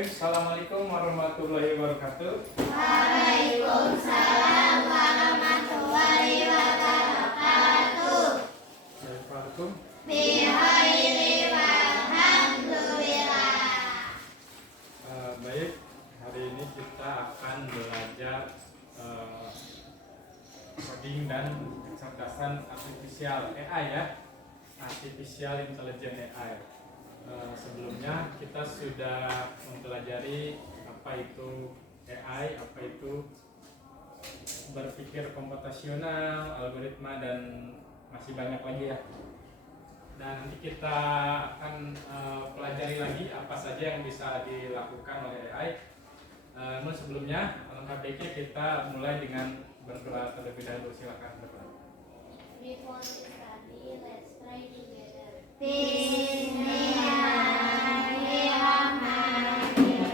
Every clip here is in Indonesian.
Assalamualaikum warahmatullahi wabarakatuh. Waalaikumsalam warahmatullahi wabarakatuh. Assalamualaikum. Bikhairi walhamdulillah. Baik, hari ini kita akan belajar coding dan kecerdasan artifisial AI ya, artificial intelligence AI. Sebelumnya kita sudah mempelajari apa itu AI, apa itu berpikir komputasional, algoritma, dan masih banyak lagi ya. Dan nanti kita akan pelajari lagi apa saja yang bisa dilakukan oleh AI. Namun sebelumnya, alangkah baiknya kita mulai dengan berdoa terlebih dahulu. Silakan berdoa. Before we study, let's pray together. Bismillahirrahmanirrahim.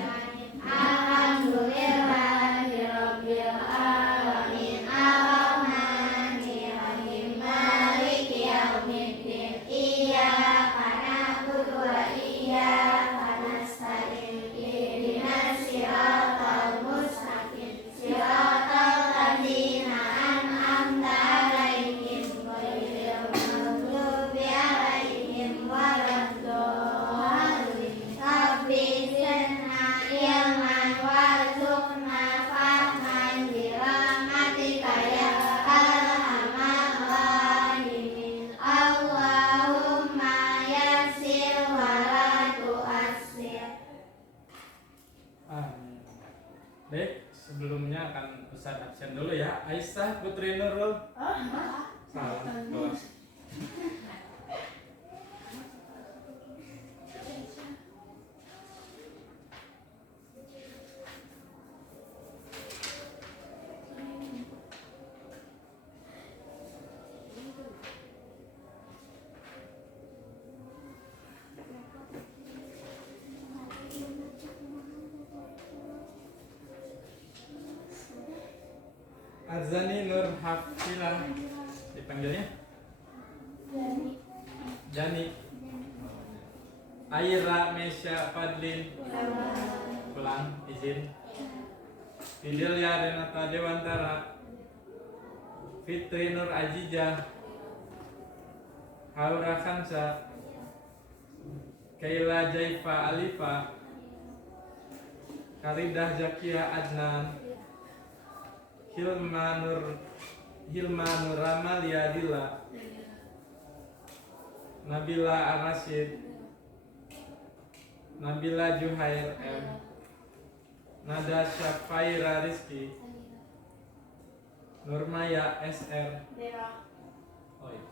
Alhamdulillahirabbil alamin. Arrahmanirrahim. Maliki yaumiddin. Iyyaka na'budu wa iyyaka nasta'in. Ihdinas siratal mustaqim. Siratal ladzina an'amta 'alaihim ghairil maghdubi 'alaihim waladdallin. Rabbi zidna ilman warzuqna fahman birahmatika ya arhamar rahimin. Allahumma yassir wa la tu'assir. Amin. Baik, sebelumnya akan Ustaz absen dulu ya. Aisyah Putri Nurul. Salah kelas. Arzani Nur Hafilah dipanggilnya Jani. Aira Mesya Fadlin pulang izin. Fidelia Renata Dewantara. Fitri Nur Ajijah. Haura Khansa. Kaila Jaifa Alifa. Karidah Zakia Adnan. Hilma Nur Amalia Dila. Nabila Ar-Rasyid. Nabila Juhair M. Nada Syafaira Rizki. Nurmaya SR. Oh iya,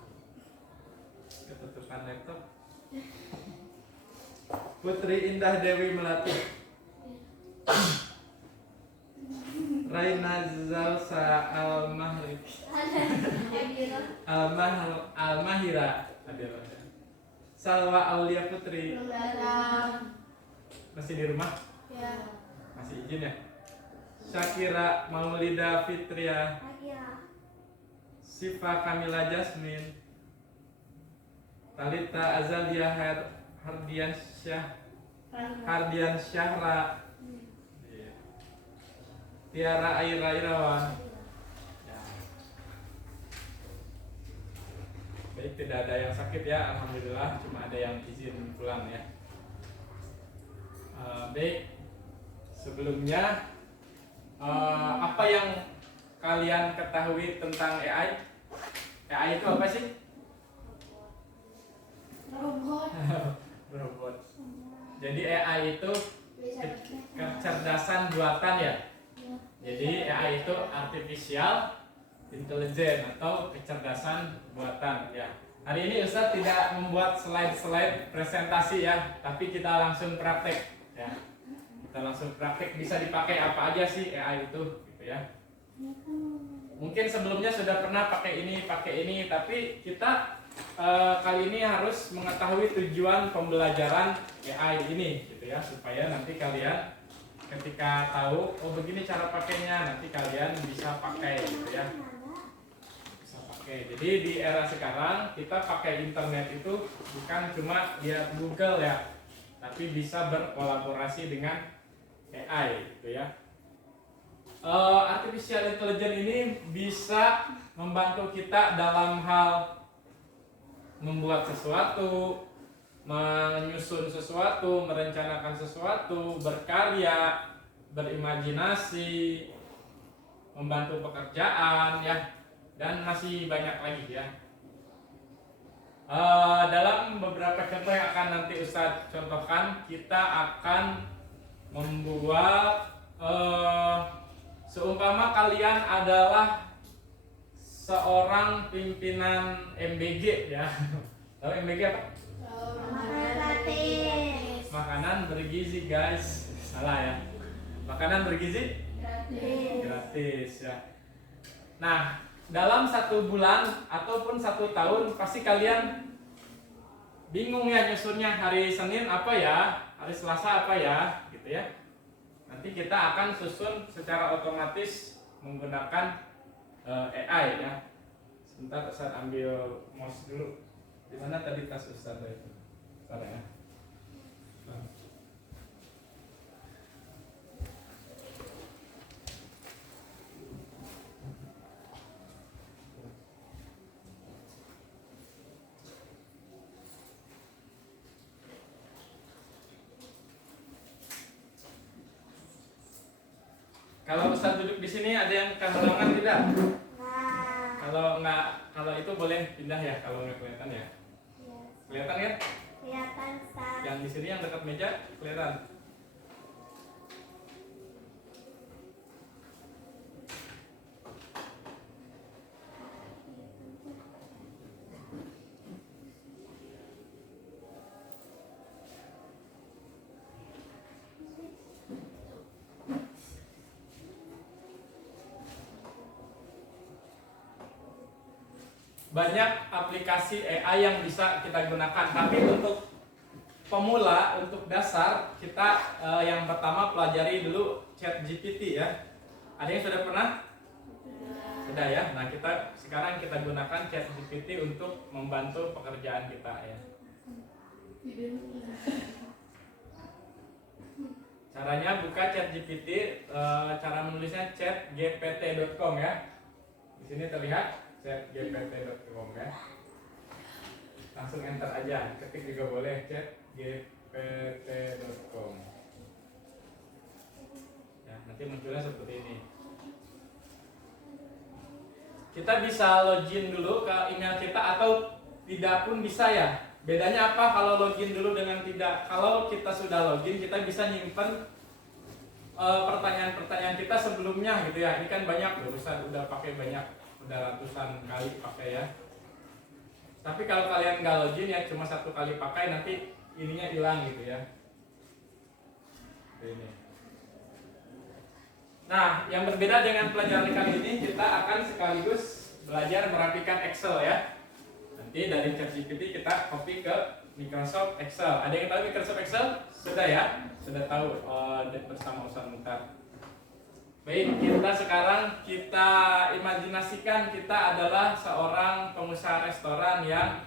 ketutupan laptop. Putri Indah Dewi Melati. Raina Zalsa Al-Mahira. Salwa Aulia Putri. Masih di rumah? Masih izin ya? Syakira Maulida Fitria. Sifa Kamila Jasmine. Talita Azalia Hardian Syahra. Tiara Aira Irawan. Ya. Baik, tidak ada yang sakit ya, alhamdulillah. Cuma ada yang izin pulang ya. Baik, sebelumnya apa yang kalian ketahui tentang AI? AI itu apa sih? Robot. Jadi AI itu kecerdasan buatan ya. Jadi AI itu artificial intelligence atau kecerdasan buatan ya. Hari ini Ustadz tidak membuat slide-slide presentasi ya, tapi kita langsung praktek ya. Kita langsung praktek, bisa dipakai apa aja sih AI itu gitu ya. Mungkin sebelumnya sudah pernah pakai ini, tapi kita kali ini harus mengetahui tujuan pembelajaran AI ini gitu ya, supaya nanti kalian ketika tahu oh begini cara pakainya, nanti kalian bisa pakai gitu ya, bisa pakai. Jadi di era sekarang kita pakai internet itu bukan cuma lihat Google ya, tapi bisa berkolaborasi dengan AI gitu ya. Artificial intelligence ini bisa membantu kita dalam hal membuat sesuatu, menyusun sesuatu, merencanakan sesuatu, berkarya, berimajinasi, membantu pekerjaan ya, dan masih banyak lagi ya. Dalam beberapa contoh yang akan nanti Ustadz contohkan, kita akan membuat seumpama kalian adalah seorang pimpinan MBG ya. Tahu MBG apa? Makanan gratis. Makanan bergizi guys. Salah ya. Makanan bergizi gratis ya. Nah, dalam 1 bulan ataupun 1 tahun pasti kalian bingung ya nyusunnya, hari Senin apa ya, hari Selasa apa ya, gitu ya. Nanti kita akan susun secara otomatis menggunakan AI ya. Sebentar saya ambil mouse dulu. Di mana tadi tas Ustaz itu? Bentar ya. Kalau Ustaz duduk di sini ada yang kehalangan tidak? Nah, Kalau nggak, kalau itu boleh pindah ya kalau nggak kelihatan ya. yes. Kelihatan ya? Kelihatan Ustaz. Yang di sini yang dekat meja kelihatan. Banyak aplikasi AI yang bisa kita gunakan, tapi untuk pemula, untuk dasar kita yang pertama pelajari dulu ChatGPT ya. Ada yang sudah pernah? Sudah ya. Nah, sekarang kita gunakan ChatGPT untuk membantu pekerjaan kita ya. Caranya buka ChatGPT, cara menulisnya chatgpt.com ya. Di sini terlihat chatgpt.com ya. Langsung enter aja, ketik juga boleh chatgpt.com. Ya, nanti munculnya seperti ini. Kita bisa login dulu ke email kita atau tidak pun bisa ya. Bedanya apa kalau login dulu dengan tidak? Kalau kita sudah login, kita bisa nyimpen pertanyaan-pertanyaan kita sebelumnya gitu ya. Ini kan banyak loh, Ustaz udah pakai banyak, udah ratusan kali pakai ya. Tapi kalau kalian nggak login ya cuma 1 kali pakai, nanti ininya hilang gitu ya. Ini. Nah, yang berbeda dengan pelajaran kali ini, kita akan sekaligus belajar merapikan Excel ya. Nanti dari ChatGPT kita copy ke Microsoft Excel. Ada yang tahu Microsoft Excel? Sudah ya? Sudah tahu bersama Ustaz Mukhtar. Baik, kita imajinasikan kita adalah seorang pengusaha restoran yang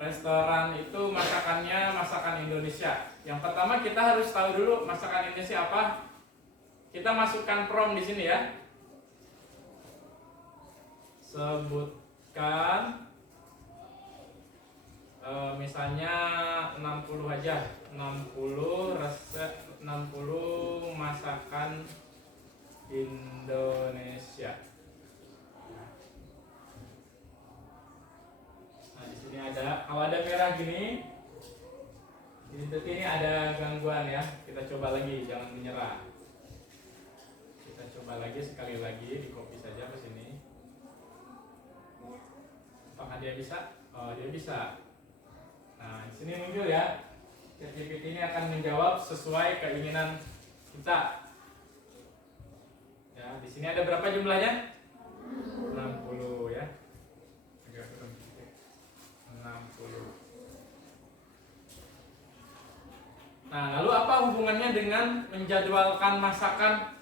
restoran itu masakannya masakan Indonesia. Yang pertama kita harus tahu dulu masakan Indonesia apa. Kita masukkan prompt di sini ya. Sebutkan misalnya 60 aja, 60 resep, 60 masakan Indonesia. Nah, di sini ada, kalau ada merah gini, di detik ini ada gangguan ya. Kita coba lagi, jangan menyerah. Kita coba lagi sekali lagi, di copy saja ke sini. Apakah dia bisa? Oh, dia bisa. Nah, di sini muncul ya. ChatGPT ini akan menjawab sesuai keinginan kita. Ya, di sini ada berapa jumlahnya? 60 ya. 60. Nah, lalu apa hubungannya dengan menjadwalkan masakan?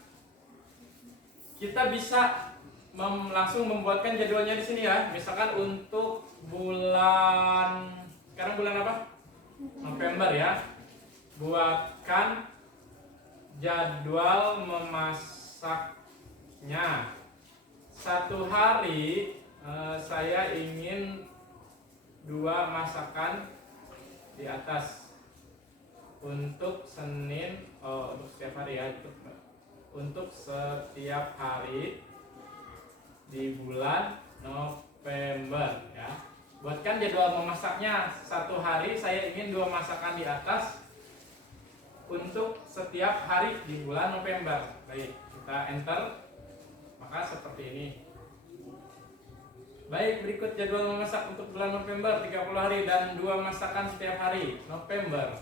Kita bisa langsung membuatkan jadwalnya di sini ya. Misalkan untuk bulan, sekarang bulan apa? November ya. Buatkan jadwal memasaknya. Satu hari saya ingin 2 masakan di atas untuk Senin, untuk setiap hari ya, untuk setiap hari di bulan November ya. Buatkan jadwal memasaknya. Satu hari saya ingin 2 masakan di atas untuk setiap hari di bulan November. Baik, kita enter. Maka seperti ini. Baik, berikut jadwal memasak untuk bulan November 30 hari dan 2 masakan setiap hari November.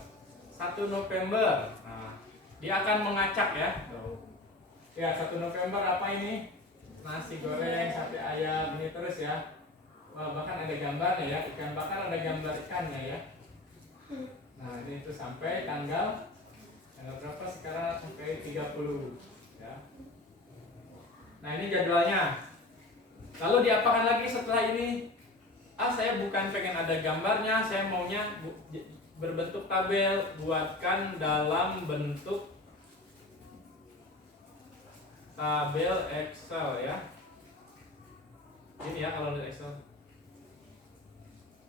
1 November. Nah, dia akan mengacak ya. Ya, 1 November apa ini? Nasi goreng, sate ayam, ini terus ya. Wah, bahkan ada gambarnya ya. Ikan bakar ada gambar ikannya ya. Nah, ini itu sampai tanggal berapa sekarang? Sampai 30 ya. Nah, ini jadwalnya. Lalu diapakan lagi setelah ini? Saya bukan pengen ada gambarnya, saya maunya berbentuk tabel. Buatkan dalam bentuk tabel Excel ya. Ini ya kalau di Excel.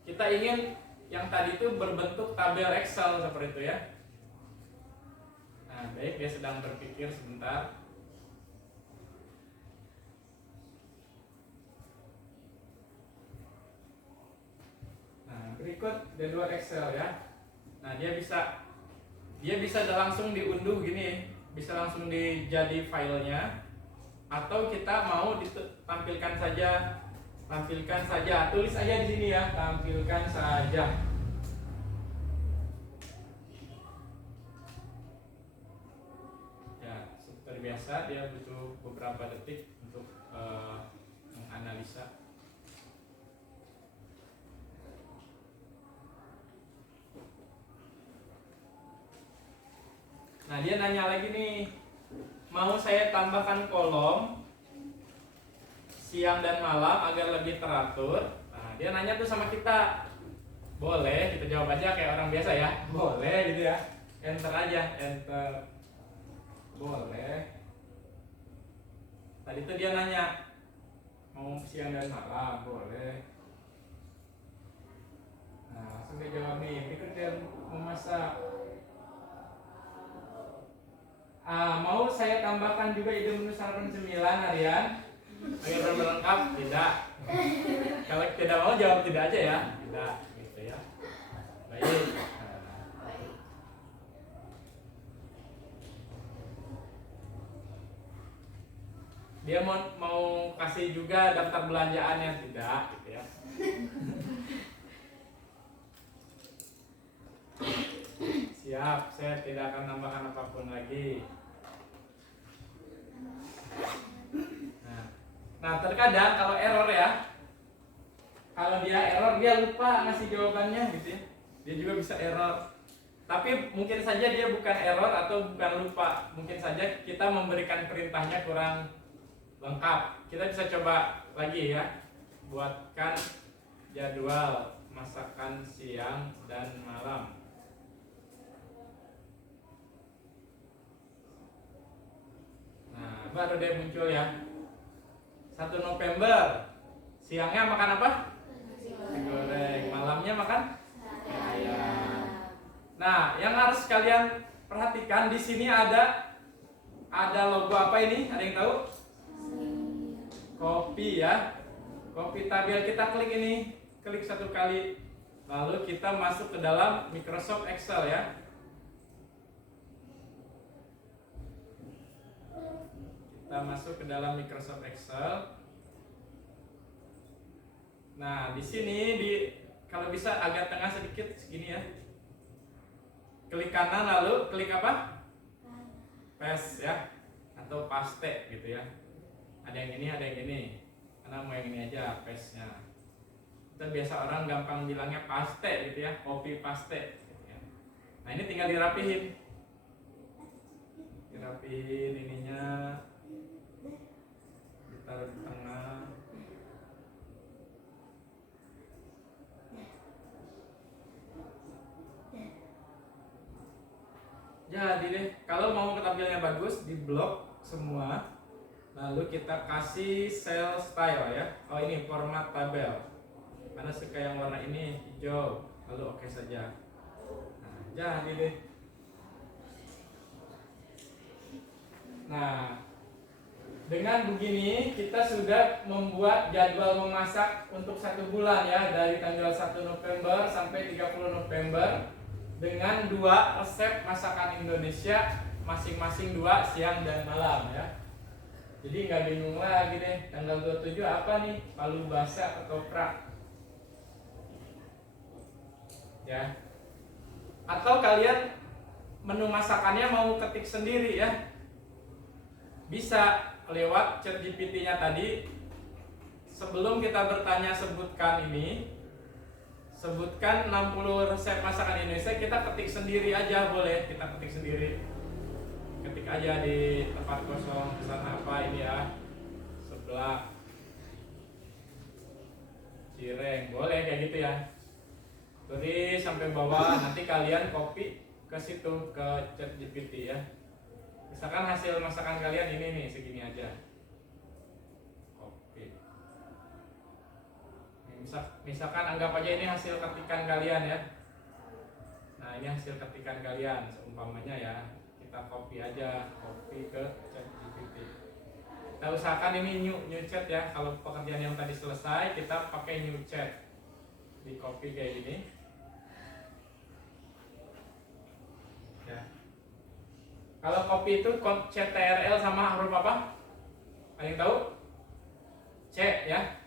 Kita ingin yang tadi itu berbentuk tabel Excel seperti itu ya. Nah, baik, dia sedang berpikir sebentar. Nah, berikut jadwal Excel ya. Nah, dia bisa langsung diunduh gini, bisa langsung dijadi filenya, atau kita mau ditampilkan saja, tulis aja di sini ya, tampilkan saja. Ya, seperti biasa dia butuh beberapa detik untuk menganalisa. Nah, dia nanya lagi nih, mau saya tambahkan kolom siang dan malam agar lebih teratur. Nah, dia nanya tuh sama kita, boleh, kita jawab aja kayak orang biasa ya, boleh gitu ya, enter aja, enter, boleh. Tadi tuh dia nanya, mau siang dan malam, boleh. Nah, langsung dia jawab nih, berikut dia memasak. Mau saya tambahkan juga ide menu sarapan cemilan harian agar benar-benar lengkap? Tidak. Kalau tidak mau jawab tidak aja ya. Tidak, gitu ya. Baik. Dia mau kasih juga daftar belanjaannya? Tidak, gitu ya. Siap, saya tidak akan tambahkan apapun lagi. Nah, terkadang kalau error ya, kalau dia error dia lupa ngasih jawabannya gitu ya. Dia juga bisa error. Tapi mungkin saja dia bukan error atau bukan lupa. Mungkin saja kita memberikan perintahnya kurang lengkap. Kita bisa coba lagi ya. Buatkan jadwal masakan siang dan malam. Nah, baru dia muncul ya. 1 November. Siangnya makan apa? Nasi goreng. Malamnya makan ayam. Nah, yang harus kalian perhatikan di sini ada logo apa ini? Ada yang tahu? Kopi ya. Kopi tabel, kita klik ini. Klik 1 kali. Lalu kita masuk ke dalam Microsoft Excel ya. Kita masuk ke dalam Microsoft Excel. Nah, di sini kalau bisa agak tengah sedikit segini ya. Klik kanan lalu klik apa? Paste ya, atau paste gitu ya. Ada yang ini, ada yang ini. Karena mau yang ini aja paste-nya. Kita biasa orang gampang bilangnya paste gitu ya, copy paste gitu ya. Nah, ini tinggal dirapihin. Dirapihin ininya. Taruh di tengah. Jadi deh. kalau mau tampilnya bagus di blok semua, lalu kita kasih cell style ya. Oh ini format tabel. Mana suka yang warna ini hijau, lalu oke saja. Nah, jadi deh. Nah, dengan begini kita sudah membuat jadwal memasak untuk 1 bulan ya, dari tanggal 1 November sampai 30 November dengan 2 resep masakan Indonesia masing-masing 2 siang dan malam ya. Jadi nggak bingung lagi deh, tanggal 27 apa nih, palu basah atau ketoprak ya. Atau kalian menu masakannya mau ketik sendiri ya, bisa lewat chat GPT-nya tadi. Sebelum kita bertanya sebutkan 60 resep masakan Indonesia, kita ketik sendiri aja, boleh kita ketik sendiri, ketik aja di tempat kosong pesan apa ini ya, sebelah cireng, boleh kayak gitu ya, tulis sampai bawah. Nanti kalian copy ke situ, ke chat GPT ya. Misalkan hasil masakan kalian ini nih, segini aja. Oke. Misalkan anggap aja ini hasil ketikan kalian ya. Nah, ini hasil ketikan kalian seumpamanya ya. Kita copy aja, copy ke chat GPT. Kita usahakan ini new chat ya. Kalau pekerjaan yang tadi selesai, kita pakai new chat. Di copy kayak gini. Ya. Kalau copy itu CTRL sama huruf apa? Ada yang tahu? C ya.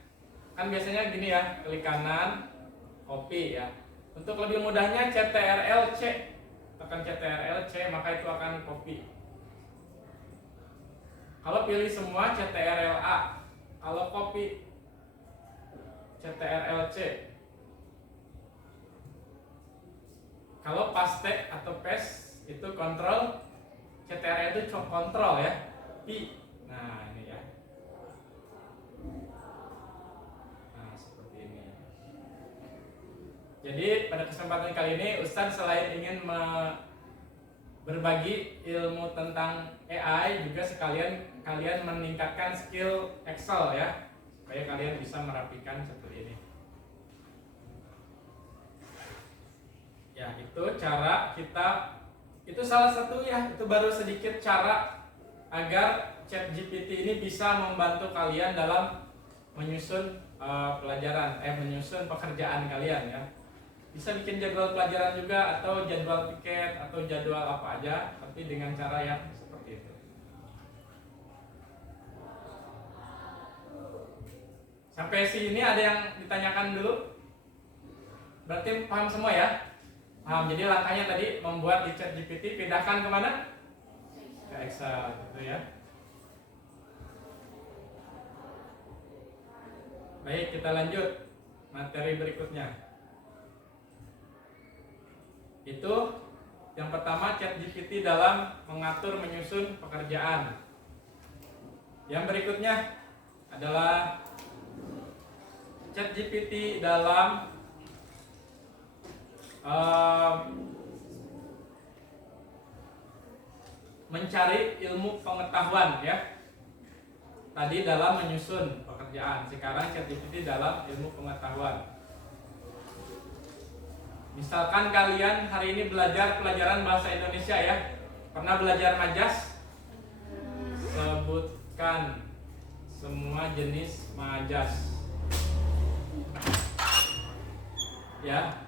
Kan biasanya gini ya, klik kanan, copy ya. Untuk lebih mudahnya CTRL C. Tekan CTRL C, maka itu akan copy. Kalau pilih semua CTRL A. Kalau copy CTRL C. Kalau paste atau paste itu kontrol, CTRL itu kontrol ya, I. Nah ini ya. Nah seperti ini. Jadi pada kesempatan kali ini Ustadz selain ingin berbagi ilmu tentang AI, juga sekalian kalian meningkatkan skill Excel ya, supaya kalian bisa merapikan seperti ini. Ya itu cara kita. Itu salah satu ya, itu baru sedikit cara agar ChatGPT ini bisa membantu kalian dalam menyusun menyusun pekerjaan kalian ya. Bisa bikin jadwal pelajaran juga, atau jadwal tiket, atau jadwal apa aja, tapi dengan cara yang seperti itu. Sampai sini ada yang ditanyakan dulu? Berarti paham semua ya? Jadi langkahnya tadi membuat di chat GPT, pindahkan kemana? Ke Excel gitu ya. Baik, kita lanjut materi berikutnya. Itu yang pertama, chat GPT dalam mengatur menyusun pekerjaan. Yang berikutnya adalah chat GPT dalam mencari ilmu pengetahuan ya. Tadi dalam menyusun pekerjaan, sekarang ChatGPT dalam ilmu pengetahuan. Misalkan kalian hari ini belajar pelajaran bahasa Indonesia ya. Pernah belajar majas? Sebutkan semua jenis majas. Ya.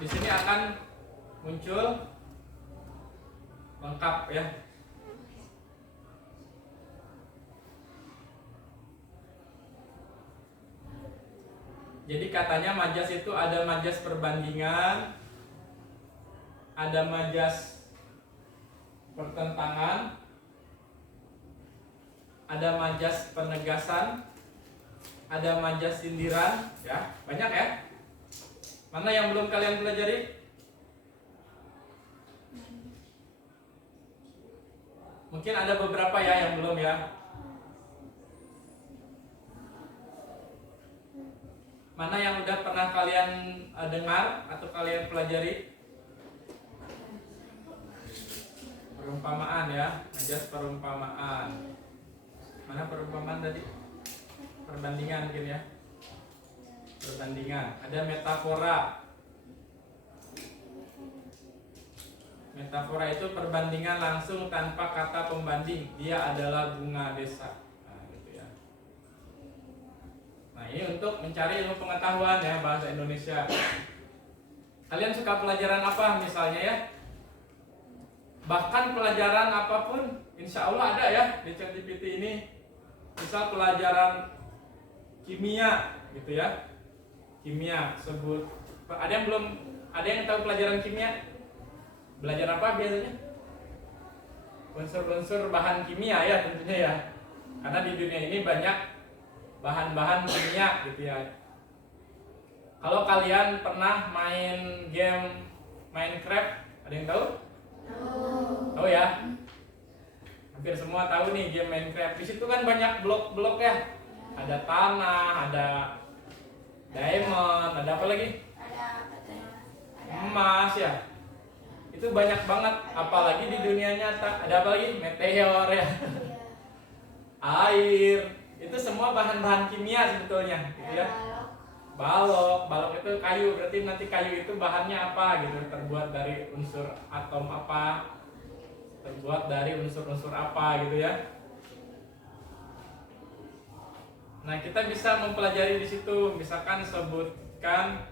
Di sini akan muncul lengkap ya. Jadi katanya majas itu ada majas perbandingan, ada majas pertentangan, ada majas penegasan, ada majas sindiran ya. Banyak ya. Mana yang belum kalian pelajari? Mungkin ada beberapa ya yang belum ya. Mana yang udah pernah kalian dengar atau kalian pelajari? Perumpamaan ya, majas perumpamaan. Mana perumpamaan tadi? Perbandingan mungkin ya. Perbandingan. Ada metafora. Metafora itu perbandingan langsung tanpa kata pembanding. Dia adalah bunga desa. Nah, gitu ya. Nah, ini untuk mencari ilmu pengetahuan ya, bahasa Indonesia. Kalian suka pelajaran apa misalnya ya? Bahkan pelajaran apapun, insya Allah ada ya di ChatGPT ini. Misal pelajaran kimia, gitu ya. Kimia sebut. Ada yang tahu pelajaran kimia? Belajar apa biasanya? Unsur-unsur bahan kimia ya tentunya ya. Karena di dunia ini banyak bahan-bahan kimia gitu ya. Kalau kalian pernah main game Minecraft, ada yang tahu? Tahu ya? Hampir semua tahu nih game Minecraft. Di situ kan banyak blok-blok ya. Ada tanah, ada diamond, ada apa lagi? Emas ya. Itu banyak banget, apalagi di dunia nyata. Ada apa lagi? Meteor ya. Air. Itu semua bahan-bahan kimia sebetulnya, gitu ya. Balok itu kayu, berarti nanti kayu itu bahannya apa gitu, terbuat dari unsur atom apa, terbuat dari unsur-unsur apa gitu ya. Nah, kita bisa mempelajari di situ, misalkan sebutkan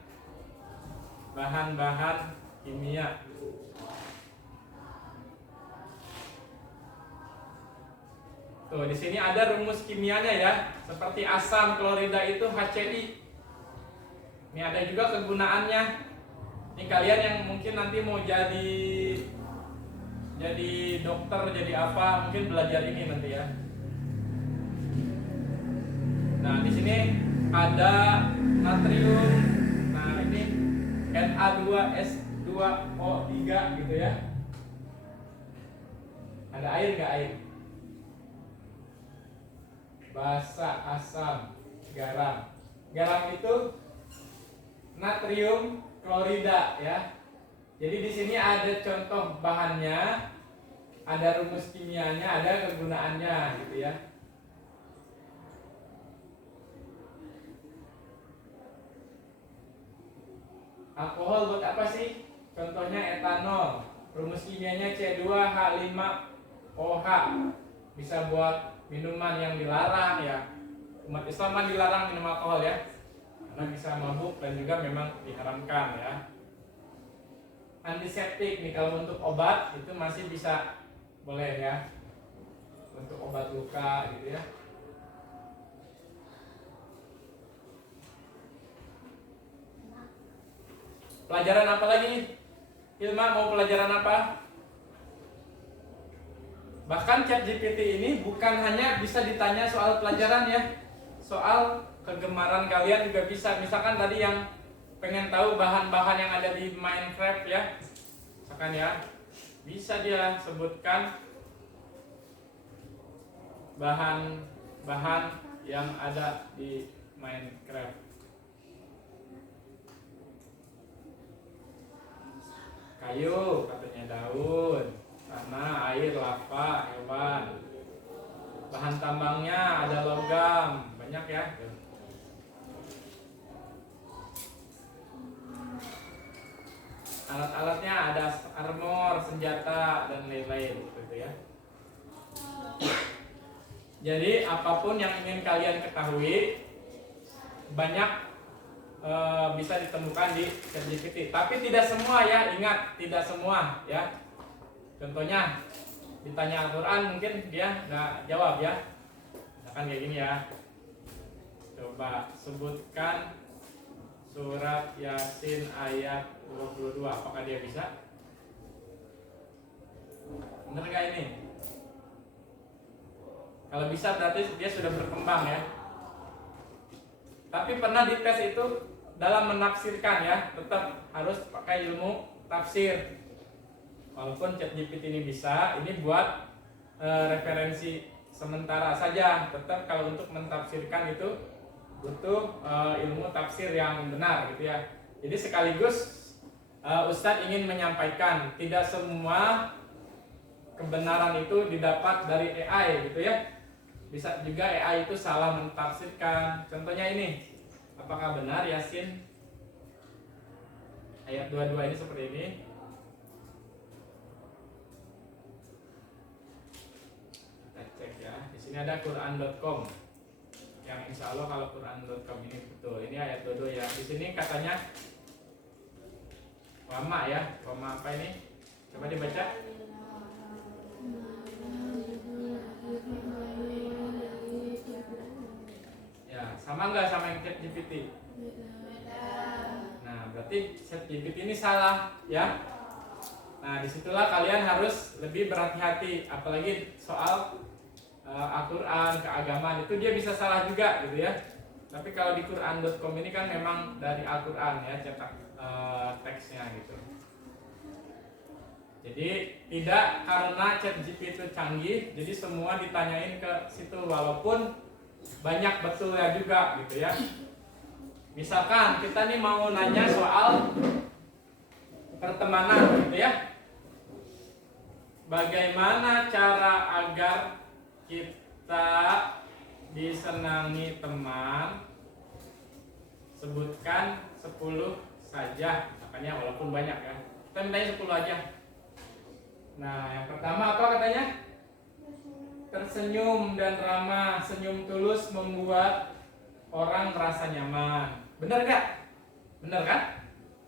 bahan-bahan kimia. Tuh, di sini ada rumus kimianya ya, seperti asam klorida itu HCl. Ini ada juga kegunaannya. Ini kalian yang mungkin nanti mau jadi dokter, jadi apa, mungkin belajar ini nanti ya. Nah, di sini ada natrium. Nah, ini Na2S2O3 gitu ya. Ada air nggak air? Basa, asam, garam. Garam itu natrium klorida ya. Jadi di sini ada contoh bahannya, ada rumus kimianya, ada kegunaannya gitu ya. Alkohol buat apa sih? Contohnya etanol. Rumus kimianya C2H5OH. Bisa buat minuman yang dilarang ya. Umat Islam kan dilarang minum alkohol ya, karena bisa mabuk dan juga memang diharamkan ya. Antiseptik nih, kalau untuk obat itu masih bisa boleh ya, untuk obat luka gitu ya. Pelajaran apa lagi nih? Hilma mau pelajaran apa? Bahkan ChatGPT ini bukan hanya bisa ditanya soal pelajaran ya, soal kegemaran kalian juga bisa. Misalkan tadi yang pengen tahu bahan-bahan yang ada di Minecraft ya, misalkan ya, bisa dia sebutkan bahan-bahan yang ada di Minecraft. Kayu katanya, daun, tanah, air, lava, hewan. Bahan tambangnya ada logam, banyak ya. Alat-alatnya ada armor, senjata, dan lain-lain gitu ya. Jadi apapun yang ingin kalian ketahui banyak bisa ditemukan di ChatGPT. Tapi tidak semua ya, ingat, tidak semua ya. Contohnya ditanya Al-Quran mungkin dia nggak jawab ya. Misalkan kayak gini ya. Coba sebutkan surat Yasin ayat 22. Apakah dia bisa? Bener nggak ini? Kalau bisa berarti dia sudah berkembang ya. Tapi pernah dites itu dalam menafsirkan ya, tetap harus pakai ilmu tafsir. Walaupun ChatGPT ini bisa, ini buat referensi sementara saja. Tetap kalau untuk mentafsirkan itu butuh ilmu tafsir yang benar gitu ya. Jadi sekaligus Ustadz ingin menyampaikan, tidak semua kebenaran itu didapat dari AI gitu ya. Bisa juga AI itu salah mentafsirkan. Contohnya ini, apakah benar Yasin ayat 22 ini seperti ini? Kita cek ya. Di sini ada Quran.com. Yang insya Allah kalau Quran.com ini betul. Ini ayat 22 ya. Di sini katanya wama ya. Wama apa ini? Coba dibaca. Ya, sama nggak sama yang ChatGPT? Nah, berarti ChatGPT ini salah ya. Nah, disitulah kalian harus lebih berhati-hati, apalagi soal Al-Quran, keagamaan itu dia bisa salah juga gitu ya. Tapi kalau di Quran.com ini kan memang dari Al-Quran ya, cetak teksnya gitu. Jadi tidak karena ChatGPT itu canggih, jadi semua ditanyain ke situ walaupun banyak betulnya juga gitu ya. Misalkan kita nih mau nanya soal pertemanan gitu ya. Bagaimana cara agar kita disenangi teman? Sebutkan 10 saja, makanya walaupun banyak ya. Kita mintanya 10 aja. Nah, yang pertama apa katanya? Tersenyum dan ramah, senyum tulus membuat orang merasa nyaman. Benar gak? Benar kan?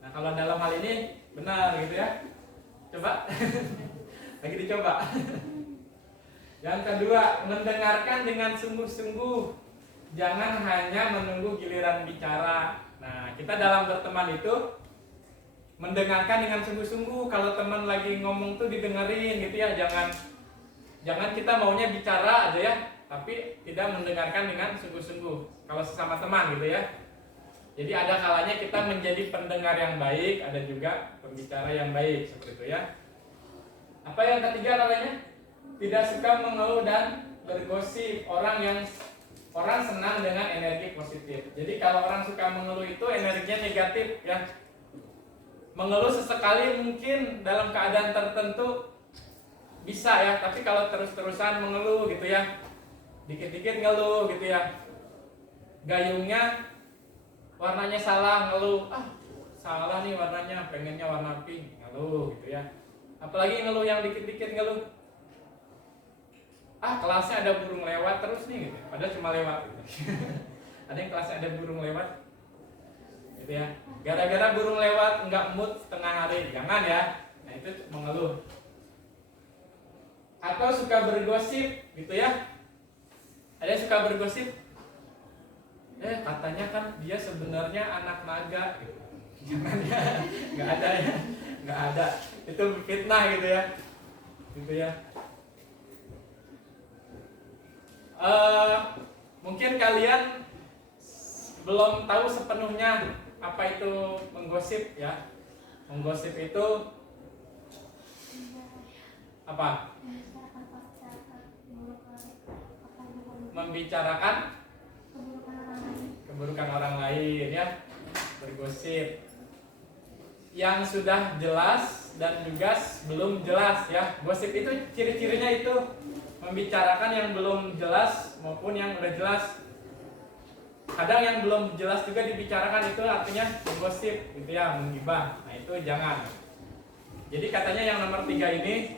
Nah, kalau dalam hal ini benar gitu ya. Coba. Lagi dicoba. Yang kedua, mendengarkan dengan sungguh-sungguh. Jangan hanya menunggu giliran bicara. Nah, kita dalam berteman itu mendengarkan dengan sungguh-sungguh. Kalau teman lagi ngomong tuh didengerin gitu ya. Jangan kita maunya bicara aja ya, tapi tidak mendengarkan dengan sungguh-sungguh. Kalau sesama teman gitu ya. Jadi ada kalanya kita menjadi pendengar yang baik, ada juga pembicara yang baik seperti itu ya. Apa yang ketiga namanya? Tidak suka mengeluh dan bergosip. Orang senang dengan energi positif. Jadi kalau orang suka mengeluh itu energinya negatif ya. Mengeluh sesekali mungkin dalam keadaan tertentu bisa ya, tapi kalau terus-terusan mengeluh gitu ya, dikit-dikit ngeluh gitu ya, gayungnya warnanya salah ngeluh, salah nih warnanya, pengennya warna pink, ngeluh gitu ya. Apalagi ngeluh yang dikit-dikit ngeluh, kelasnya ada burung lewat terus nih gitu, padahal cuma lewat gitu. Ada yang kelasnya ada burung lewat gitu ya, gara-gara burung lewat nggak mood setengah hari, jangan ya. Nah itu mengeluh. Atau suka bergosip gitu ya. Ada yang suka bergosip, katanya kan dia sebenarnya anak naga gitu. Jangan ya, nggak ada ya, nggak ada. Itu fitnah gitu ya, gitu ya. Mungkin kalian belum tahu sepenuhnya apa itu menggosip ya. Menggosip itu apa? Membicarakan keburukan orang lain ya, bergosip yang sudah jelas dan juga belum jelas ya. Gosip itu ciri-cirinya itu membicarakan yang belum jelas maupun yang udah jelas. Kadang yang belum jelas juga dibicarakan, itu artinya menggosip gitu ya, menggibah. Nah itu jangan. Jadi katanya yang nomor 3 ini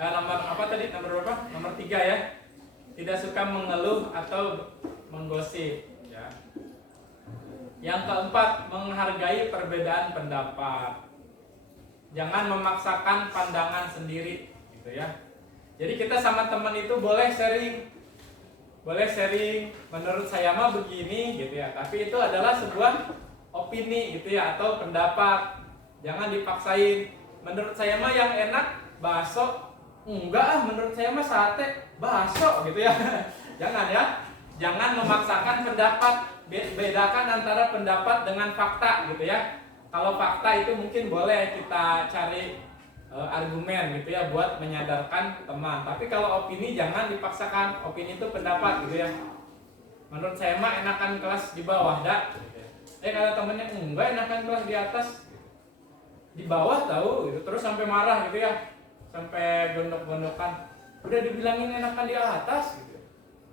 nomor apa tadi? Nomor berapa? Nomor 3 ya. Tidak suka mengeluh atau menggosip ya. Yang keempat, menghargai perbedaan pendapat. Jangan memaksakan pandangan sendiri gitu ya. Jadi kita sama teman itu boleh sharing. Boleh sharing, menurut saya mah begini gitu ya. Tapi itu adalah sebuah opini gitu ya, atau pendapat. Jangan dipaksain. Menurut saya mah yang enak bakso. Enggak, menurut saya mah sate, bakso gitu ya. Jangan ya. Jangan memaksakan pendapat. Bedakan antara pendapat dengan fakta gitu ya. Kalau fakta itu mungkin boleh kita cari argumen gitu ya buat menyadarkan teman. Tapi kalau opini jangan dipaksakan. Opini itu pendapat gitu ya. Menurut saya mah enakan kelas di bawah dah. Kalau temennya enggak, enakan kelas di atas. Di bawah tahu gitu. Terus sampai marah gitu ya. sampai gondok-gondokan. Udah dibilangin enakan di atas gitu.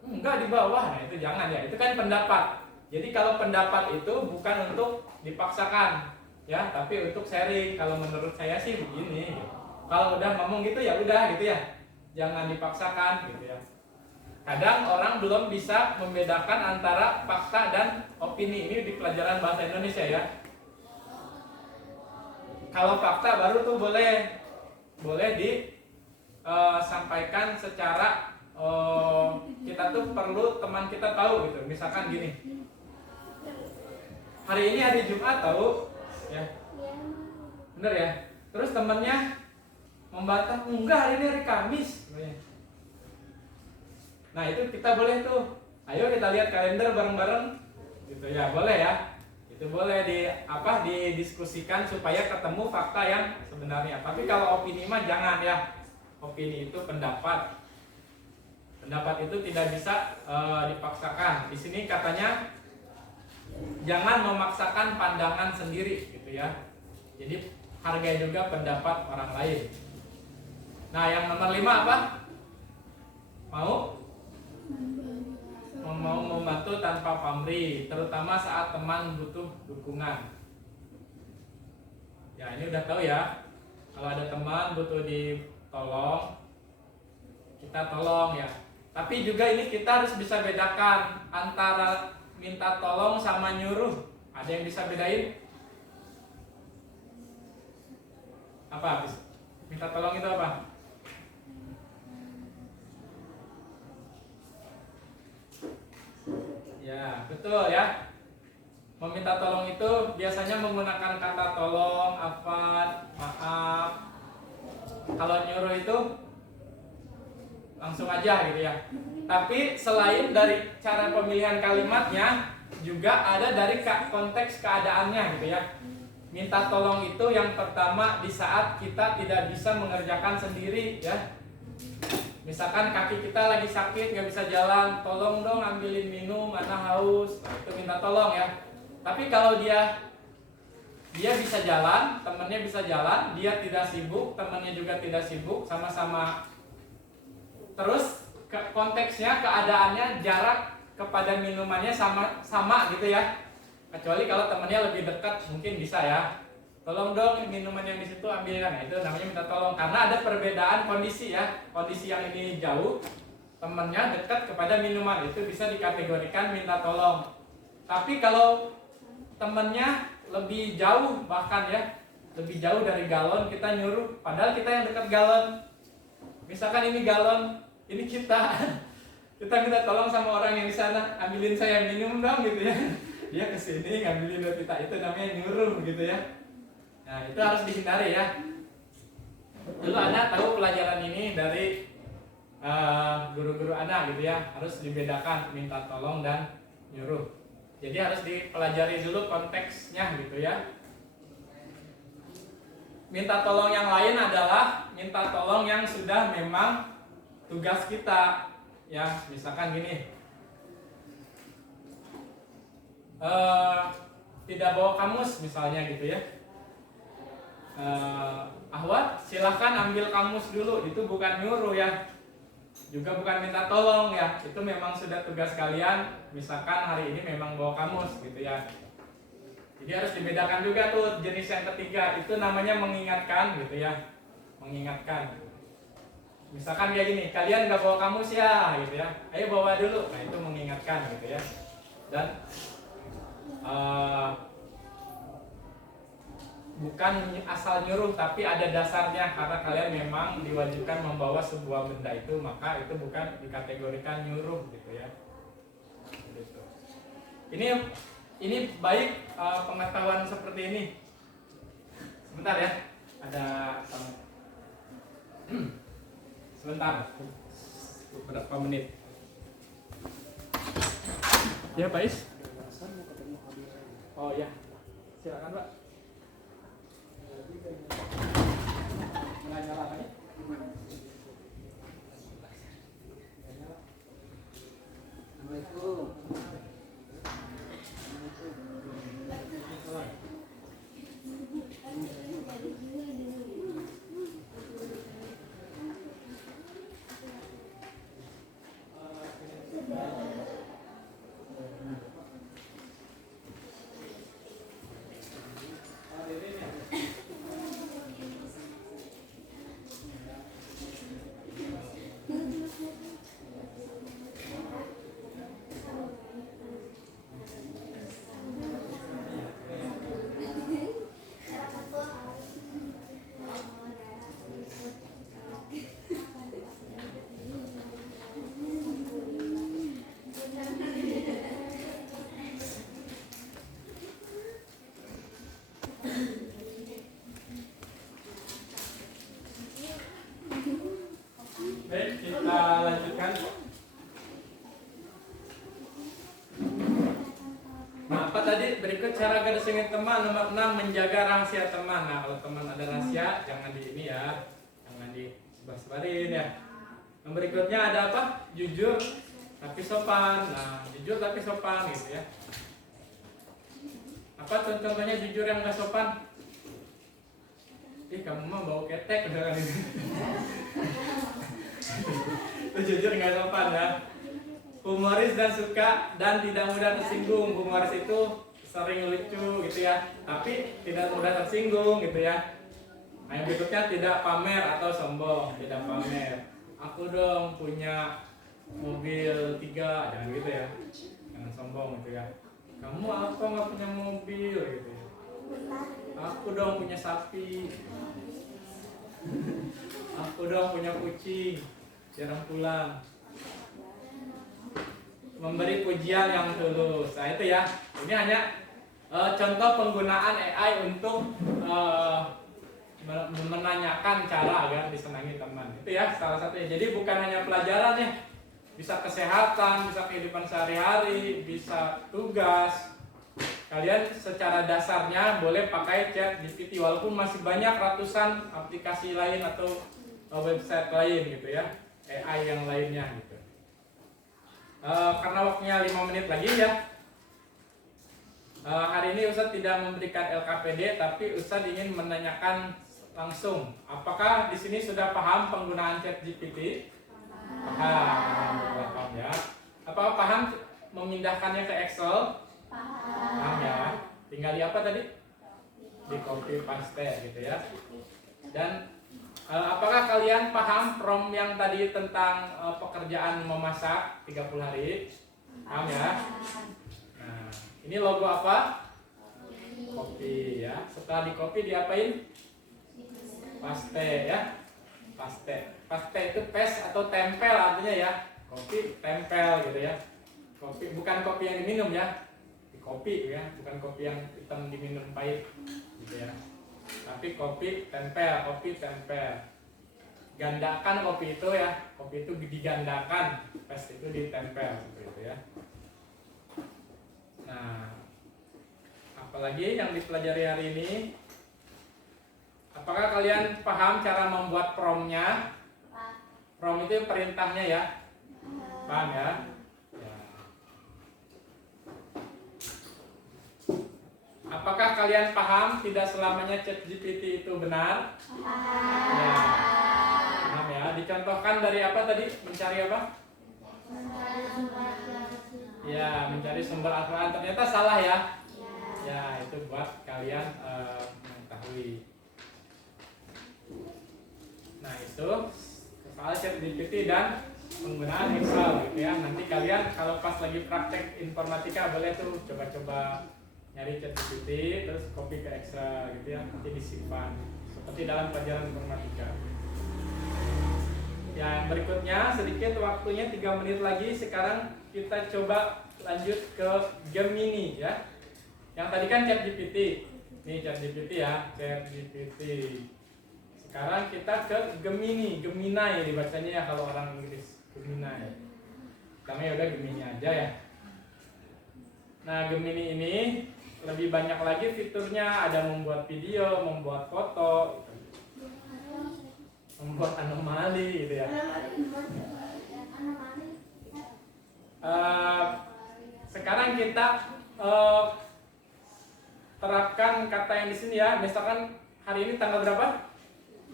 Enggak di bawah. Nah, itu jangan ya. Itu kan pendapat. Jadi kalau pendapat itu bukan untuk dipaksakan ya, tapi untuk sharing. Kalau menurut saya sih begini gitu. Kalau udah ngomong gitu ya udah gitu ya. Jangan dipaksakan gitu ya. Kadang orang belum bisa membedakan antara fakta dan opini. Ini di pelajaran bahasa Indonesia ya. Kalau fakta baru tuh boleh disampaikan secara kita tuh perlu teman kita tahu gitu. Misalkan gini. Hari ini hari Jumat tahu ya. Bener ya. Terus temennya membantah, enggak hari ini hari Kamis. Nah itu kita boleh tuh, ayo kita lihat kalender bareng-bareng, gitu ya, boleh ya. Itu boleh didiskusikan supaya ketemu fakta yang sebenarnya. Tapi kalau opini mah jangan ya. Opini itu pendapat. Pendapat itu tidak bisa dipaksakan. Di sini katanya jangan memaksakan pandangan sendiri, gitu ya. Jadi hargai juga pendapat orang lain. Nah, yang nomor 5 apa? Mau membantu tanpa pamrih, terutama saat teman butuh dukungan. Ya, ini udah tahu ya. Kalau ada teman butuh ditolong, kita tolong ya. Tapi juga ini kita harus bisa bedakan antara minta tolong sama nyuruh. Ada yang bisa bedain? Apa? Minta tolong itu apa? Ya, betul ya. Meminta tolong itu biasanya menggunakan kata tolong, afwan, maaf. Kalau nyuruh itu langsung aja gitu ya. Tapi selain dari cara pemilihan kalimatnya, juga ada dari konteks keadaannya gitu ya. Minta tolong itu yang pertama di saat kita tidak bisa mengerjakan sendiri ya. Misalkan kaki kita lagi sakit, nggak bisa jalan, tolong dong ambilin minum, anak haus. Nah, itu minta tolong ya. Tapi kalau dia bisa jalan, temennya bisa jalan, dia tidak sibuk, temennya juga tidak sibuk, sama-sama. Terus konteksnya, keadaannya, jarak kepada minumannya sama gitu ya. Kecuali kalau temennya lebih dekat, mungkin bisa ya. Tolong dong minuman yang di situ ambilkan. Nah, itu namanya minta tolong karena ada perbedaan kondisi ya. Kondisi yang ini jauh, temennya dekat kepada minuman, itu bisa dikategorikan minta tolong. Tapi kalau temennya lebih jauh bahkan ya, lebih jauh dari galon, kita nyuruh padahal kita yang dekat galon. Misalkan ini galon, ini kita minta tolong sama orang yang di sana, ambilin saya minum dong gitu ya. Dia kesini ngambilin buat kita, itu namanya nyuruh gitu ya. Nah, itu harus dihindari ya. Dulu Anda tahu pelajaran ini dari guru-guru Anda gitu ya. Harus dibedakan minta tolong dan nyuruh. Jadi harus dipelajari dulu konteksnya gitu ya. Minta tolong yang lain adalah minta tolong yang sudah memang tugas kita ya. Misalkan gini, tidak bawa kamus misalnya gitu ya. Ahwat silahkan ambil kamus dulu, itu bukan nyuruh ya, juga bukan minta tolong ya, itu memang sudah tugas kalian. Misalkan hari ini memang bawa kamus gitu ya. Jadi harus dibedakan juga tuh jenis yang ketiga, itu namanya mengingatkan gitu ya, mengingatkan. Misalkan kayak gini, kalian nggak bawa kamus ya gitu ya, ayo bawa dulu. Nah, itu mengingatkan gitu ya. Dan bukan asal nyuruh, tapi ada dasarnya karena kalian memang diwajibkan membawa sebuah benda itu, maka itu bukan dikategorikan nyuruh gitu ya. Gitu. Ini baik pengetahuan seperti ini. Sebentar ya, ada sebentar, beberapa menit. Ya Pak Is. Oh ya, silakan Pak. Nyala lagi. Assalamualaikum. tadi berikut cara garisingin teman. Nomor 6, menjaga rahasia teman. Nah, kalau teman ada rahasia jangan di ini ya. Jangan disebar-sebarin ya. Yang berikutnya ada apa? Jujur tapi sopan. Nah, jujur tapi sopan gitu ya. Apa contohnya jujur yang nggak sopan? Ih, kamu mah bau ketek udah kan ini. Itu jujur nggak sopan ya. Humoris dan suka dan tidak mudah tersinggung. Humoris itu sering lucu gitu ya, tapi tidak mudah tersinggung gitu ya. Nah, yang berikutnya tidak pamer atau sombong. Tidak pamer. Aku dong punya mobil 3, jangan gitu ya. Jangan sombong gitu ya. Kamu apa nggak punya mobil gitu ya. Aku dong punya sapi. Aku dong punya kucing. Jarang pulang. Memberi pujian yang tulus. Nah itu ya. Ini hanya contoh penggunaan AI untuk menanyakan cara agar disenangi teman. Itu ya salah satunya. Jadi bukan hanya pelajaran ya. Bisa kesehatan, bisa kehidupan sehari-hari, bisa tugas. Kalian secara dasarnya boleh pakai ChatGPT walaupun masih banyak ratusan aplikasi lain atau website lain gitu ya. AI yang lainnya gitu. Karena waktunya 5 menit lagi ya. Hari ini Ustadz tidak memberikan LKPD, tapi Ustadz ingin menanyakan langsung. Apakah di sini sudah paham penggunaan ChatGPT? Paham ya. Apakah paham memindahkannya ke Excel? Paham ya. Tinggal di apa tadi? Di copy paste gitu ya. Dan apakah kalian paham prompt yang tadi tentang pekerjaan memasak 30 hari? Paham ya? Nah, ini logo apa? Copy ya. Setelah di copy diapain? Paste ya. Paste itu paste atau tempel artinya ya. Copy tempel gitu ya. Kopi bukan kopi yang diminum ya. Di kopi ya, bukan kopi yang hitam diminum pahit gitu ya. Tapi kopi tempel. Gandakan kopi itu ya. Kopi itu digandakan, paste itu ditempel seperti itu ya. Nah, apalagi yang dipelajari hari ini? Apakah kalian paham cara membuat prompt-nya? Prompt itu perintahnya ya. Paham ya? Ya. Apakah kalian paham tidak selamanya ChatGPT itu benar? Ya. Paham ya? Dicontohkan dari apa tadi? Mencari apa? Ya, mencari sumber Al-Quran. Ternyata salah ya? Ya, itu buat kalian mengetahui. Nah, itu soal ChatGPT dan penggunaan Excel gitu ya. Nanti kalian kalau pas lagi praktek informatika boleh tuh coba-coba nyari ChatGPT terus copy ke Excel gitu ya. Nanti disimpan seperti dalam pelajaran informatika. Ya, yang berikutnya sedikit waktunya 3 menit lagi. Sekarang kita coba lanjut ke Gemini ya. Yang tadi kan ChatGPT. Ini ChatGPT ya, ChatGPT. Sekarang kita ke Gemini dibacanya ya kalau orang Inggris. Gemini. Kami udah Gemini aja ya. Nah, Gemini ini lebih banyak lagi fiturnya. Ada membuat video, membuat foto, membuat anomali gitu ya. Sekarang kita terapkan kata yang di sini ya. Misalkan hari ini tanggal berapa?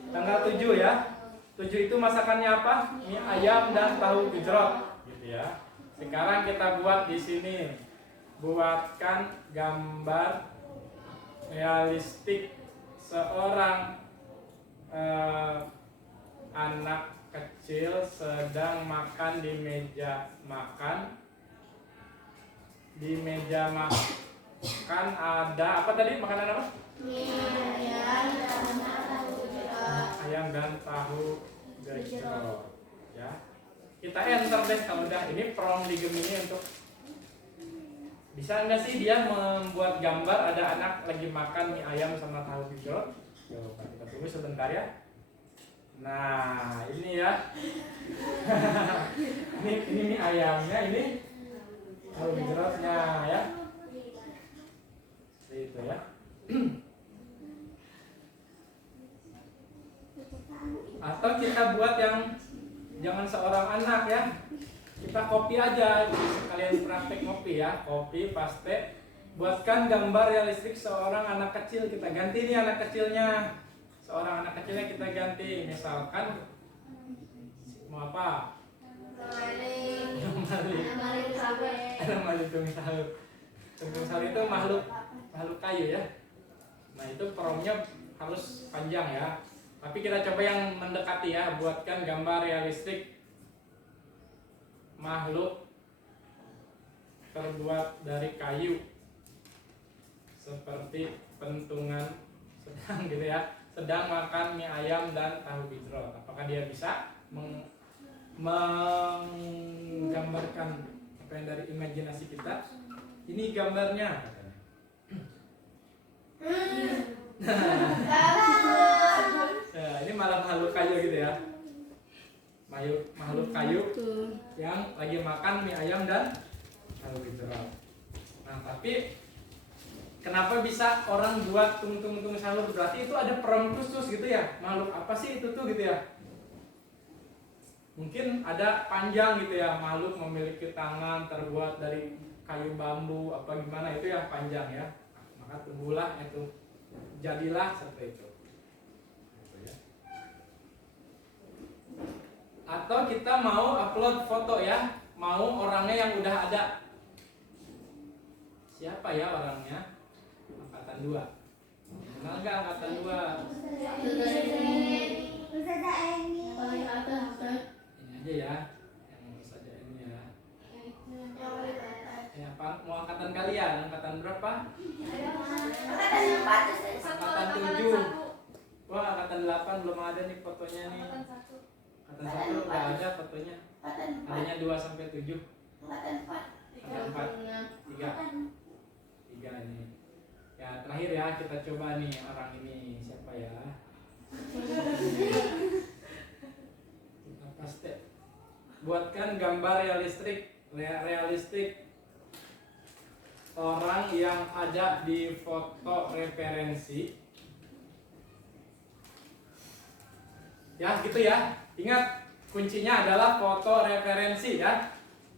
Tanggal 7 ya. 7 itu masakannya apa? Mie ayam dan tahu gejrot gitu ya. Sekarang kita buat di sini. Buatkan gambar realistik seorang anak kecil sedang makan di meja makan. Di meja makan ada apa tadi? Makanan apa? Ayam dan tahu gejrot ya. Kita enter deh kalau udah. Ini prompt di Gemini untuk bisa nggak sih dia membuat gambar ada anak lagi makan mie ayam sama tahu gejrot. Coba kita tunggu sebentar ya. Nah ini ya. ini mie ayamnya, ini tahu gejrotnya ya. copy aja, kalian praktek copy ya, copy paste. Buatkan gambar realistik seorang anak kecil, kita ganti nih anak kecilnya, seorang anak kecilnya kita ganti, misalkan mau apa? Malik tunggu sahur. Tunggu sahur itu makhluk kayu ya. Nah itu promnya harus panjang ya. Tapi kita coba yang mendekati ya, buatkan gambar realistik makhluk terbuat dari kayu seperti pentungan sedang gitu ya, sedang makan mie ayam dan tahu gejrot. Apakah dia bisa menggambarkan apa yang dari imajinasi kita? Ini gambarnya katanya. Nah, ini malah makhluk kayu gitu ya. Makhluk kayu yang lagi makan mie ayam dan tahu gejrot. Nah, tapi kenapa bisa orang buat tung sahur? Berarti itu ada prompt khusus gitu ya. Makhluk apa sih itu tuh gitu ya? Mungkin ada panjang gitu ya, makhluk memiliki tangan terbuat dari kayu bambu apa gimana itu ya panjang ya. Maka tunggulah itu, jadilah seperti itu. Atau kita mau upload foto ya, mau orangnya yang udah ada. Siapa ya orangnya? Angkatan 2. Kenal nggak angkatan 2? Ini aja ya, yang urus aja ini ya. Apa? Mau angkatan kalian? Angkatan berapa? Angkatan 7. Wah, angkatan 8 belum ada nih fotonya nih. Angkatan 1 udah ada fotonya. Adanya 2 sampai 7. Ada 4. 3 ini. Ya, terakhir ya kita coba nih orang ini siapa ya? Kita paste. Buatkan gambar realistik orang yang ada di foto referensi. Ya, gitu ya. Ingat, kuncinya adalah foto referensi ya.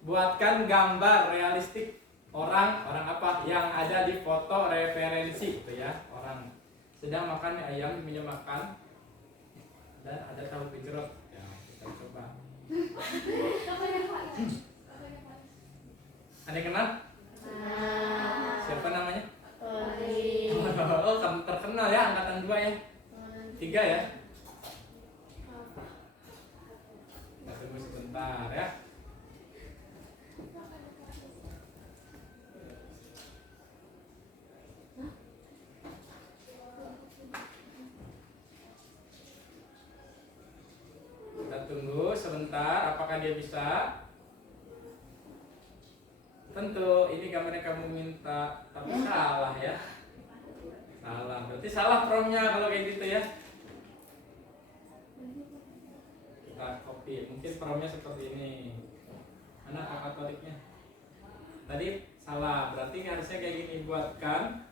Buatkan gambar realistik orang apa yang ada di foto referensi itu ya. Orang sedang makan mie ayam, minum makan dan ada tahu gejrot. Ya, kita coba. Ada yang kenal? Siapa namanya? Oh, terkenal ya, angkatan 2 ya. 3 ya. Kita tunggu sebentar ya. Kita tunggu sebentar, apakah dia bisa? Tentu ini gambarnya kamu minta, tapi salah ya. Salah, berarti salah promnya kalau kayak gitu ya. Kita copy, mungkin promnya seperti ini. Mana akatoliknya? Tadi salah, berarti harusnya kayak gini. Buatkan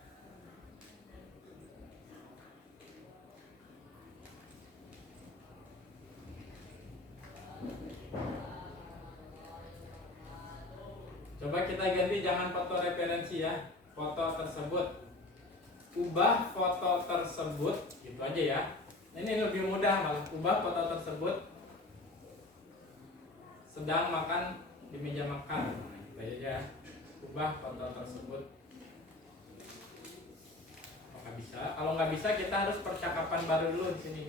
coba kita ganti, jangan foto referensi ya. Foto tersebut, ubah foto tersebut, gitu aja ya. Ini lebih mudah malah. Ubah foto tersebut sedang makan di meja makan. Nah, gitu aja. Ubah foto tersebut. Apakah bisa? Kalau nggak bisa, kita harus percakapan baru dulu di sini.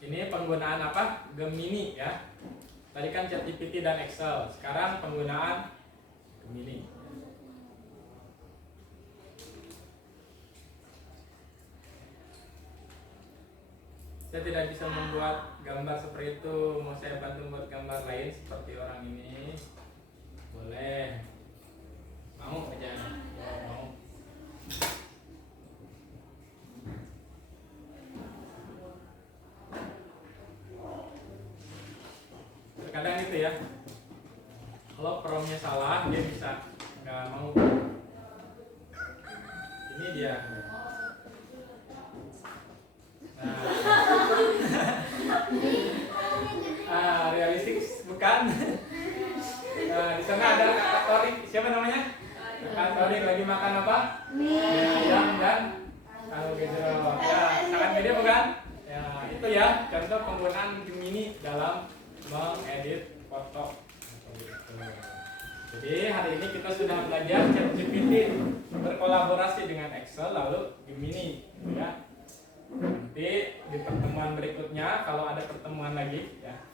Ini penggunaan apa? Gemini ya. Tadi kan ChatGPT dan Excel. Sekarang penggunaan Gemini. Saya tidak bisa membuat gambar seperti itu. Mau saya bantu membuat gambar lain seperti orang ini? Boleh. Mau aja? Oh, mau. Terkadang gitu ya, kalau promnya salah dia bisa nggak mau. Iya. Nah, realistik bukan? Di sana ada Kak Torik. Siapa namanya? Kak Torik lagi makan apa? Mie ayam dan tahu gejrot. Ya, sangat gede bukan? Ya, itu ya contoh penggunaan Gemini dalam mengedit foto. Jadi hari ini kita sudah belajar ChatGPT berkolaborasi dengan Excel lalu Gemini, ya. Nanti di pertemuan berikutnya kalau ada pertemuan lagi, ya,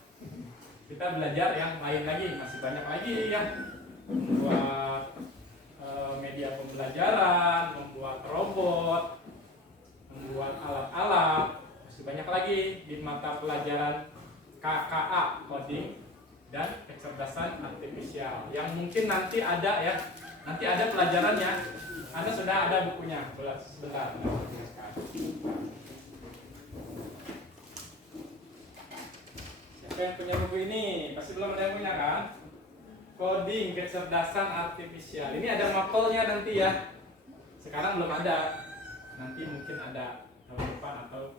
kita belajar yang lain lagi, masih banyak lagi ya, membuat media pembelajaran, membuat robot, membuat alat-alat, masih banyak lagi di mata pelajaran KKA coding dan kecerdasan artifisial yang mungkin nanti ada ya, nanti ada pelajarannya. Anda sudah ada bukunya, sebentar. Siapa yang punya buku ini? Pasti belum ada yang punya kan? Coding kecerdasan artifisial. Ini ada mapelnya nanti ya. Sekarang belum ada. Nanti mungkin ada tahun depan atau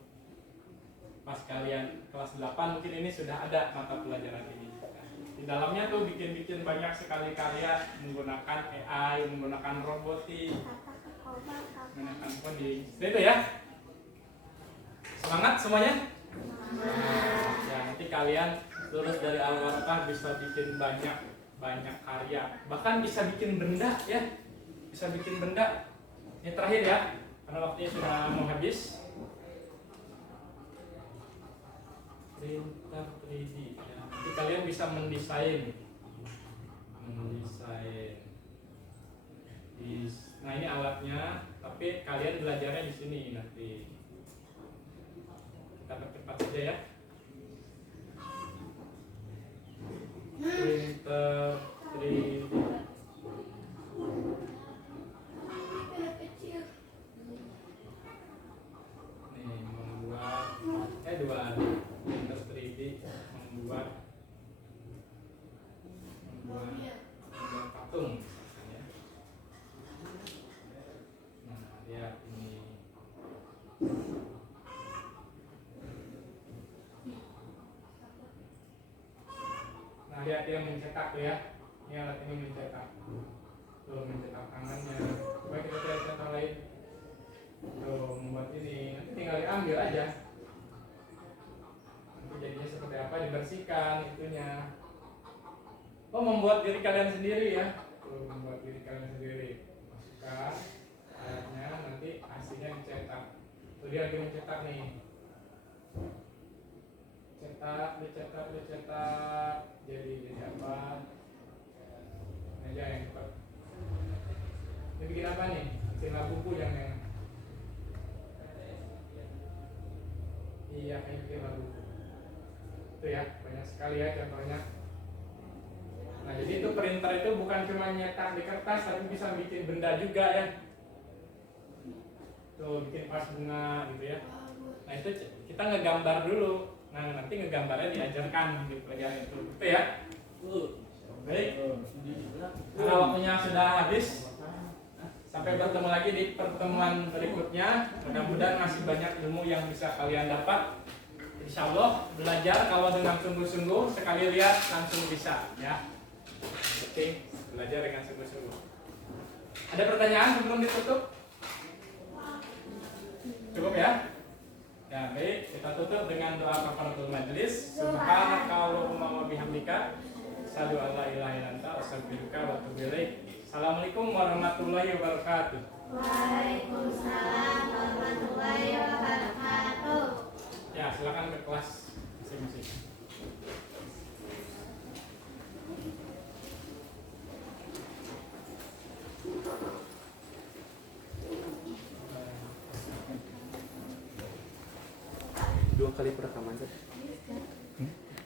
pas kalian kelas 8 mungkin ini sudah ada mata pelajaran ini. Di dalamnya tuh bikin banyak sekali karya menggunakan AI, menggunakan robotik, menggunakan coding. Itu ya. Semangat semuanya? Ya, nanti kalian lulus dari Al-Warakah bisa bikin banyak karya. Bahkan bisa bikin benda ya. Bisa bikin benda. Ini terakhir ya. Karena waktunya sudah mau habis. Printer 3D ya. Nanti kalian bisa mendesain. Nah ini alatnya, tapi kalian belajarnya di sini nanti. Kita percepat saja ya. Printer 3D. Nih membuat printer 3D membuat patung misalnya. Nah, lihat ini. Nah, lihat dia mencetak tuh ya. Ini alat ini mencetak. Tuh mencetak tangannya. Coba kita lihat contoh lain. Tuh membuat ini. Nanti tinggal diambil aja. Nanti jadinya seperti apa, dibersihkan itunya. Oh, membuat diri kalian sendiri ya. Tuh, membuat diri kalian sendiri. Masukkan alatnya, nanti hasilnya dicetak. Tuh dia lagi mencetak nih. Dicetak. Jadi apa? Aja yang cepat. Ini bikin apa nih? Bikin buku yang iya, kayak bikin lagu. Itu ya, banyak sekali ya contohnya. Nah, jadi itu printer itu bukan cuma nyetak di kertas, tapi bisa bikin benda juga ya. Tuh, bikin vas bunga gitu ya. Nah, itu kita ngegambar dulu. Nah, nanti ngegambarnya diajarkan di pelajaran itu. Gitu ya. Baik. Karena waktunya sudah habis. Sampai bertemu lagi di pertemuan berikutnya. Mudah-mudahan masih banyak ilmu yang bisa kalian dapat. Insya Allah belajar kalau dengan sungguh-sungguh, sekali lihat langsung bisa ya. Oke, belajar dengan sungguh-sungguh. Ada pertanyaan sebelum ditutup? Cukup ya? Ya, baik, kita tutup dengan doa kafaratul majlis. Subhanakallahumma wa bihamdika, asyhadu an la ilaha illa anta, astaghfiruka wa atubu ilaik. Assalamualaikum warahmatullahi wabarakatuh. Waalaikumsalam warahmatullahi wabarakatuh. Ya, silakan ke kelas masing-masing. Dua kali perekaman saja.